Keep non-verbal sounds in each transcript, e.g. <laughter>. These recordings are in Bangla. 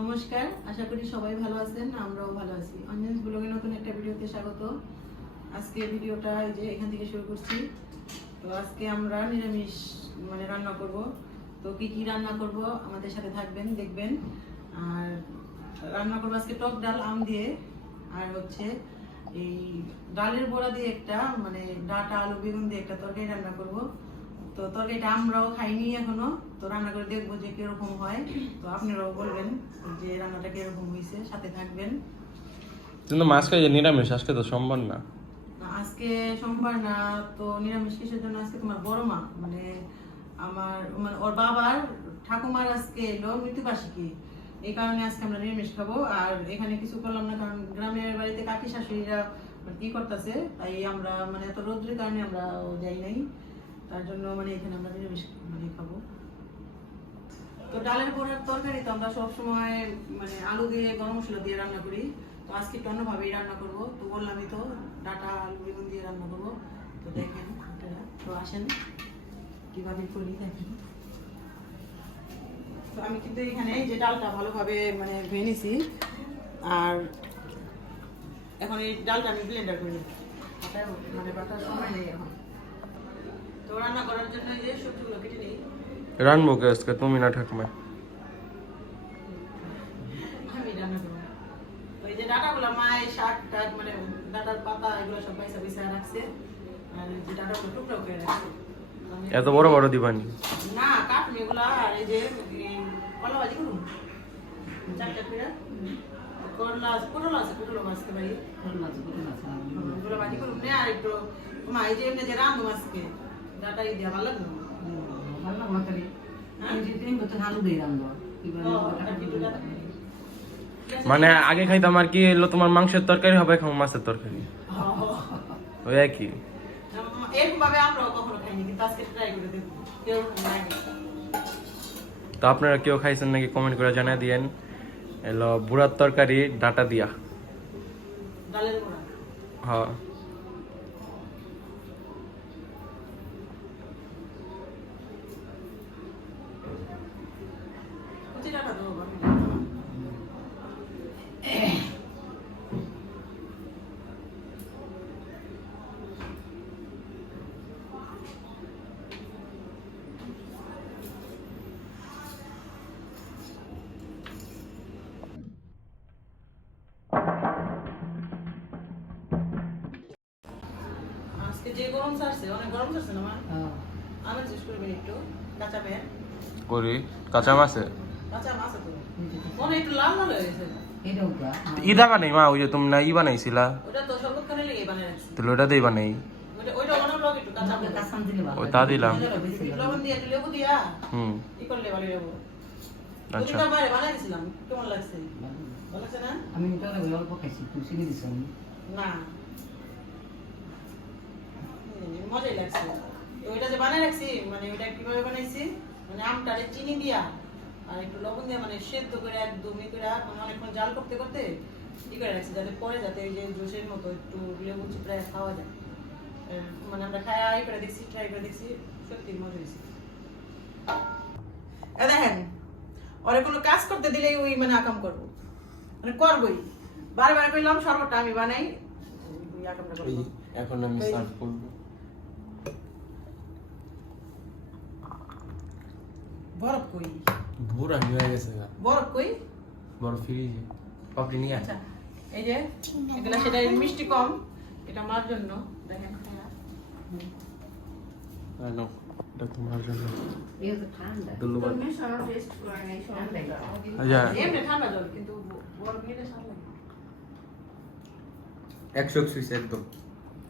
নমস্কার, আশা করি সবাই ভালো আছেন, আমরাও ভালো আছি। অঞ্জনস ব্লগে নতুন একটা ভিডিওতে স্বাগত। আজকে ভিডিওটা এই যে এখান থেকে শুরু করছি। তো আজকে আমরা নিরামিষ মানে রান্না করব। তো কি কি রান্না করব আমাদের সাথে থাকবেন, দেখবেন। আর রান্না করব আজকে টক ডাল, আম দিয়ে। আর হচ্ছে এই ডালের বড়া দিয়ে একটা মানে ডাটা, আলু, বেগুন দিয়ে একটা তরকারি রান্না করব। তো তরকারিটা আমরাও খাইনি এখনও। তো রান্না করে দেখব যে কীরকম হয়। তো আপনারাও বলবেন যে রান্নাটা কীরকম হয়েছে সাথে থাকবেন। কিন্তু মাছ খাই নিরামিষ আজকে তো সোমবার না। আজকে সোমবার না তো নিরামিষ কিসের জন্য? আজকে তোমার বড় মা মানে আমার মানে ওর বাবার ঠাকুমার আজকে এলো মৃত্যুবার্ষিকী। এই কারণে আজকে আমরা নিরামিষ খাব। আর এখানে কিছু করলাম না কারণ গ্রামের বাড়িতে কাকি শাশুড়িরা কি করতেছে তাই আমরা মানে এত রোদ্রের কারণে আমরা যাই নাই। তার জন্য মানে এখানে আমরা নিরামিষ মানে খাব। তো ডালের বড়ার তরকারি তো আমরা সবসময় মানে আলু দিয়ে গরম মশলা দিয়ে রান্না করি। তো আজকে একটু অন্যভাবেই রান্না করব। তো বললামই তো, ডাটা, আলু, বেগুন দিয়ে রান্না করব। তো দেখেন আপনারা, তো আসেন। কীভাবে করি দেখেন তো আমি কিন্তু এখানে যে ডালটা ভালোভাবে মানে ধুয়ে আর এখন এই ডালটা আমি ব্লেন্ডার করে মানে বাটার সময় নেই এখন। তো রান্না করার জন্য এই যে সবজিগুলো কেটে নিই। রানবো কে আজকে? তুমি না ঠাকুমা। আমি রান্না করব ওই যে ডাটাগুলো মায়ের শাক টাক মানে ডাটার পাতা এগুলো সব পয়সা পয়সা রাখছে। আর এই যে ডাটাগুলো টুকরো করে রাখছে। এত বড় বড় দিবানি? না কাটুন এগুলো আর এই যে এই কলা ভাজি করুন। চারটা করে। করলা করলা আছে করলা মাছকে ভাই এগুলো ভাজি করুন। নে আর একটু মা এই যে এমনি যে রান্ধু মাছকে হ্যাঁ? কি? মানে আগে খাইতাম আর কি এলো তোমার মাংসের তরকারি হবে এখন মাছের তরকারি। ওই একই। লাগে তো আপনারা কেউ খাইছেন নাকি কমেন্ট করে জানাই দিয়েন। এলো বুড়ার তরকারি ডাটা দিয়া। হ্যাঁ। আজকে যে গরম ছাড়ছে অনেক গরম ছাড়ছে না মা? আমার শেষ করবেন একটু কাঁচা পেঁয়াজ করি। কাঁচা মাছে কাঁচা মাছ আছে মনে একটু লাল লাল হয়ে গেছে। ইদা বানাই মা ওই যে তুমি না ই বানাইছিলা? ওটা তো সর্বক্ষণে লেগে বানিয়ে রাখছি তাহলে ওটা দিয়ে বানাই। ওইটা একটু কাঁচা তা দিলাম। লবণ দিয়ে লেবু দিয়া? হুম। ই করলে ভালো লেবু আচ্ছা। দুটা বাইরে বানাই কেমন লাগছে? ভালো। লাগছে না? আমি তাহলে অল্প খাইছি তুই চিনি না? হুম, মজাই লাগছে। তো ওইটা যে বানাই রাখছি মানে ওইটা কীভাবে বানাইছি? মানে আমটারে চিনি দিয়া আর একটু লবণ দিয়া মানে সেদ্ধ করে একদম ই করে মানে অনেকক্ষণ জাল করতে করতে ই করে রাখছি যাতে পরে যাতে এই যে জুসের মতো একটু লেবু চিপড়ায় খাওয়া যায়। মানে আমরা খাই করে দেখছি ট্রাই করে দেখছি সত্যি মজা হয়েছে। দেখেন ওরে কোনো কাজ করতে দিলেই ওই মানে আকাম করব। মানে করবোই। বারবার কইলাম শরবতটা আমি বানাই আকামটা করব। এখন আমি সার্ভ করব। বরফ কই? বুড়া হয়ে গেছে বরফ কই? ফ্রিজ পাপড়ি নিয়ে আচ্ছা এই যে এগুলা সেটা মিষ্টি কম এটা মার জন্য দেখেন। আনো এটা তোমার জন্য। এই তো ঠান্ডা। ধন্যবাদ। ঠান্ডা আচ্ছা। এমনি ঠান্ডা জল কিন্তু বরফ নিলে স্বাদ লাগে একশো সুইচ একদম।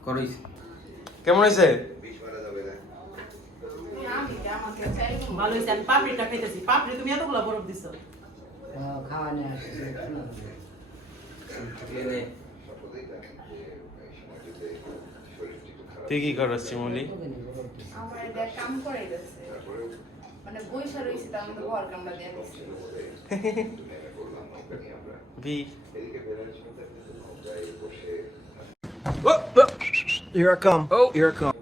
করইস কেমন হয়েছে? ভালো হয়েছে আমি পাপড়িটা খাইতেছি। পাপড়ি তুমি এতগুলো বরফ দিছো? খাওয়া নিয়ে আসছে তুই কি করছ চিমলি আমার এটা কাম করে দিচ্ছে মানে বইসা রয়েছে তার মধ্যে ঘর কামড়া দিয়ে দিচ্ছে। বি। Here I come. Oh. Here I come.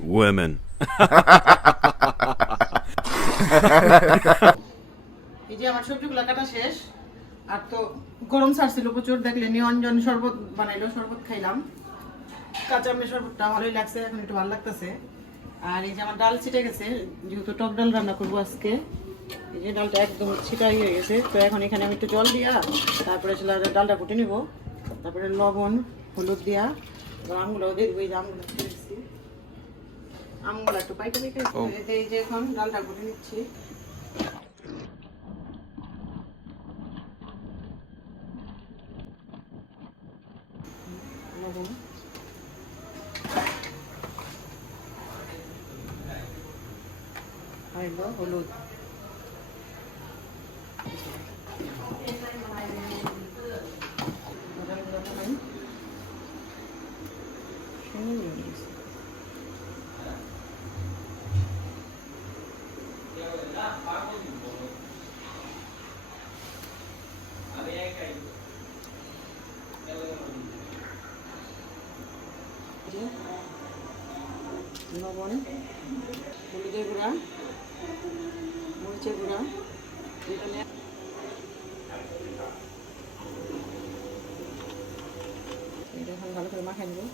Women. <laughs> এই যে আমার সবজিগুলো কাটা শেষ আর তো গরম ছাড়ছিল প্রচুর দেখলে নিরঞ্জন শরবত বানাইলো শরবত খাইলাম। কাঁচা আমের শরবতটা ভালোই লাগছে এখন একটু ভালো লাগতেছে। আর এই যে আমার ডাল ছিটে গেছে যেহেতু টক ডাল রান্না করব আজকে এই যে ডালটা একদম ছিটাই হয়ে গেছে। তো এখন এখানে আমি একটু জল দিয়া তারপরে ডালটা ফুটে নিব। তারপরে লবণ হলুদ দিয়া আমগুলো দিয়ে দেবো এই যে আমগুলো একটু ও। এই যে এখন ডালটা ফুটে নিচ্ছি লবণ হলুদ লবণ হলুদের গুঁড়া মরিচের গুঁড়া এখানে এখন ভালো করে মাখাই নেব।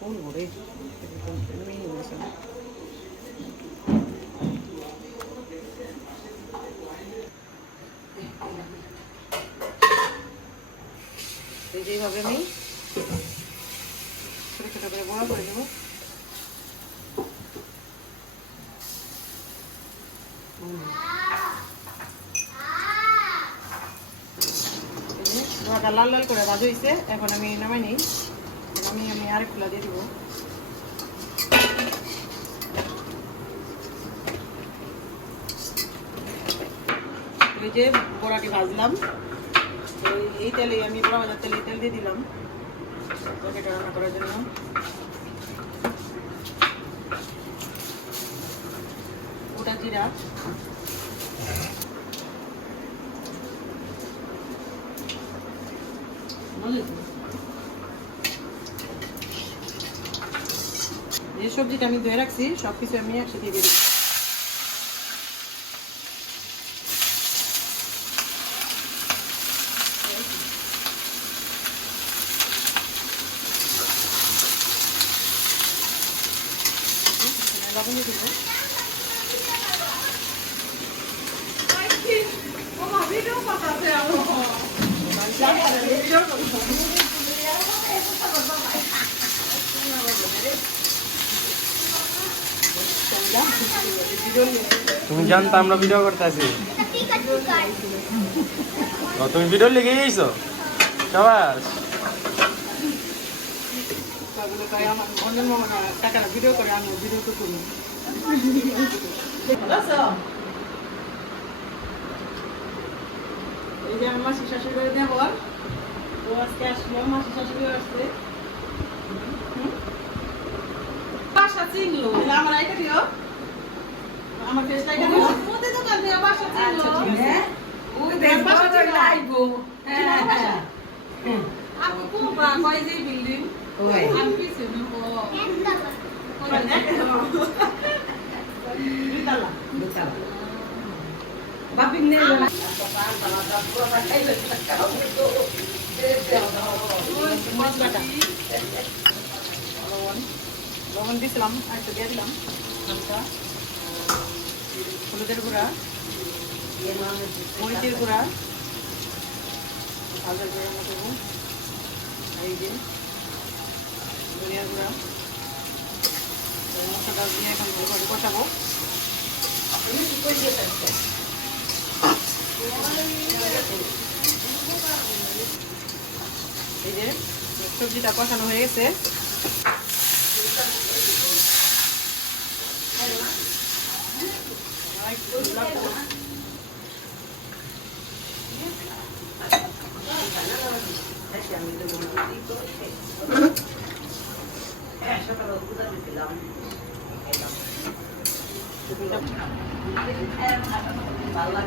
কোন ভরে একদম মিহি হয়েছে এই যে এইভাবে আমি ছোটো ছোটো করে গুঁড়া করে দেবো ধোয়াটা লাল লাল করে ভাজা হয়েছে এখন আমি নামাই নিই। আমি আমি আরেক খোলা দিয়ে দিব। এই যে বড়াটি ভাজলাম, এই- তেলে আমি বড়া ভাজার তেলে তেল দিয়ে দিলাম। তরকারিটা রান্না করার জন্য। ওটা জিরা। যে সবজিটা আমি ধুয়ে রাখছি সব কিছু আমি একসাথে দিয়ে দিচ্ছি। লবণ দিয়ে দেবো। তুমি জানতো আমরা ভিডিও করতে আছি। ও, তুমি ভিডিও লিখে গেছো সবার ভিডিও করে আমি ভিডিও তো করি এই যে আমার মাসি শাশুড়ি বাড়ি দেবো ও আজকে আসলো মাসি শাশুড়ি আসছে। বাসা চিনলো। আমার আইটা দিও। আমার ফেসটা আইটা দিও। মোদে দোকান থেকে বাসা চিনলো। হ্যাঁ? ও। বাসা। চিনলো আপু কোপা কয় যে বিল্ডিং ওই। আমি পিছনে ও। দুতলা বুঝাও বাপি নে মশলাটা লবণ দিয়েছিলাম আর একটু দিয়ে দিলাম হালকা হলুদের গুঁড়া মরিচের গুঁড়া ভালো করে দেবো এই যে ধনিয়ার গুঁড়া মশলাটা দিয়ে এখন কষাবো এই যে সবজিটা কষানো হয়ে গেছে।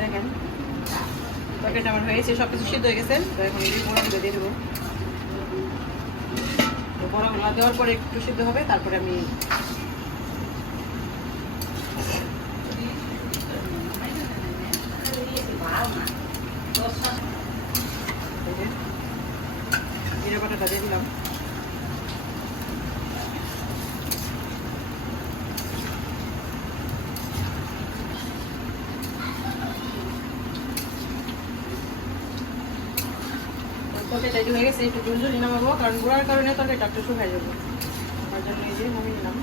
দেখেন তরকারিটা আমার হয়েছে সব কিছু সিদ্ধ হয়ে গেছে। তো এখন এই বড়গুলো দিয়ে দেবো। তো দেওয়ার পরে একটু সিদ্ধ হবে, তারপরে আমি দিলাম। তরকারিটা রেডি হয়ে গেছে একটু জল নামাবো কারণ গুঁড়ার কারণে তরকারিটা একটু হয়ে যাব। তার জন্য এই যে নামিয়ে নিলাম।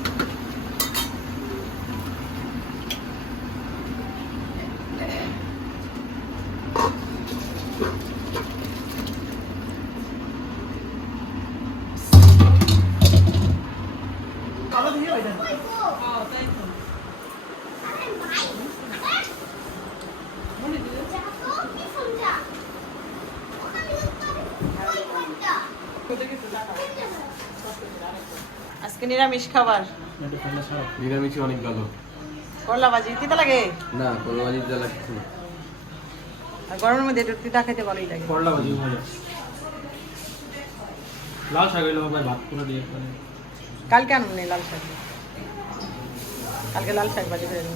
আজকে নিরামিষ খাবার। নিরামিষই অনেক ভালো। করলা ভাজি তিতা লাগে? না বাজির জ্বালা কিছু না। আর গরমের মধ্যে একটু তিতা খেতে ভালোই লাগে। করলা ভাজি মজা লাল শাক হইলে ভাই ভাত করে দিয়ে কালকে আনব নেই লাল শাক। কালকে লাল শাক ভাজি করে দেবো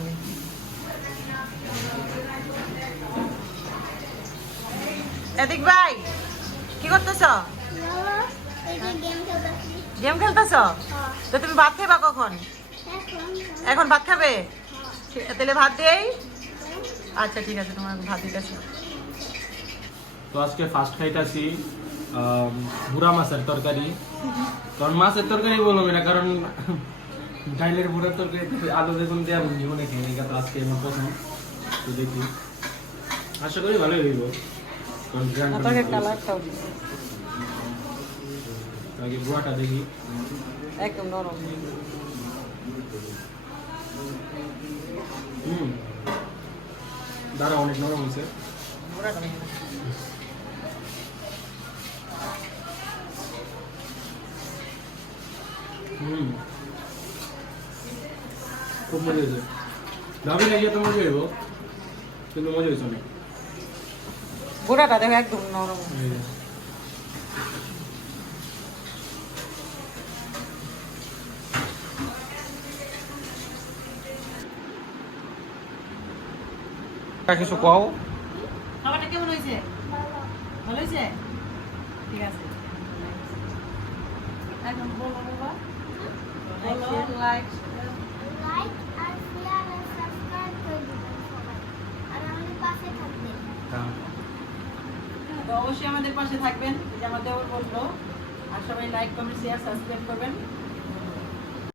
এদিক ভাই কি করতেছ? গেম খেলতেছ। তো তুমি ভাত খাবা কখন? এখন। ভাত খাবে? ঠিক- তাহলে ভাত দেই আচ্ছা ঠিক আছে তোমার ভাত দিতেছি। তো আজকে ফার্স্ট খাইতাছি বুড়া মাছের তরকারি। কারণ মাছের তরকারি বলব না কারণ ডাইলের বুড়ার তরকারি আলু বেগুন দিয়ে আমি জীবনে খেয়ে নিই তো আজকে আমার প্রথম। তো দেখি। আশা করি ভালোই হইব। কারণ আগে বুড়াটা দেখি। একদম নরম। হুম। দাঁড়া অনেক নরম হয়েছে। হুম। খুব মজা হয়েছে। ভাবি লাগিয়ে তো মজা হইব কিন্তু মজা হয়েছে অনেক। বুড়াটা দেখো একদম নরম। কিছু কও। খাবারটা কেমন হয়েছে? ভালো হয়েছে? ঠিক আছে। একদম বলো বাবা লাইক লাইক আর শেয়ার আর সাবস্ক্রাইব করে দিবেন সবাই। আর আমাদের পাশে থাকবেন। হ্যাঁ। তো অবশ্যই আমাদের পাশে থাকবেন। যে আমার দেওয়ার বলল। আর সবাই লাইক কমেন্ট শেয়ার সাবস্ক্রাইব করবেন।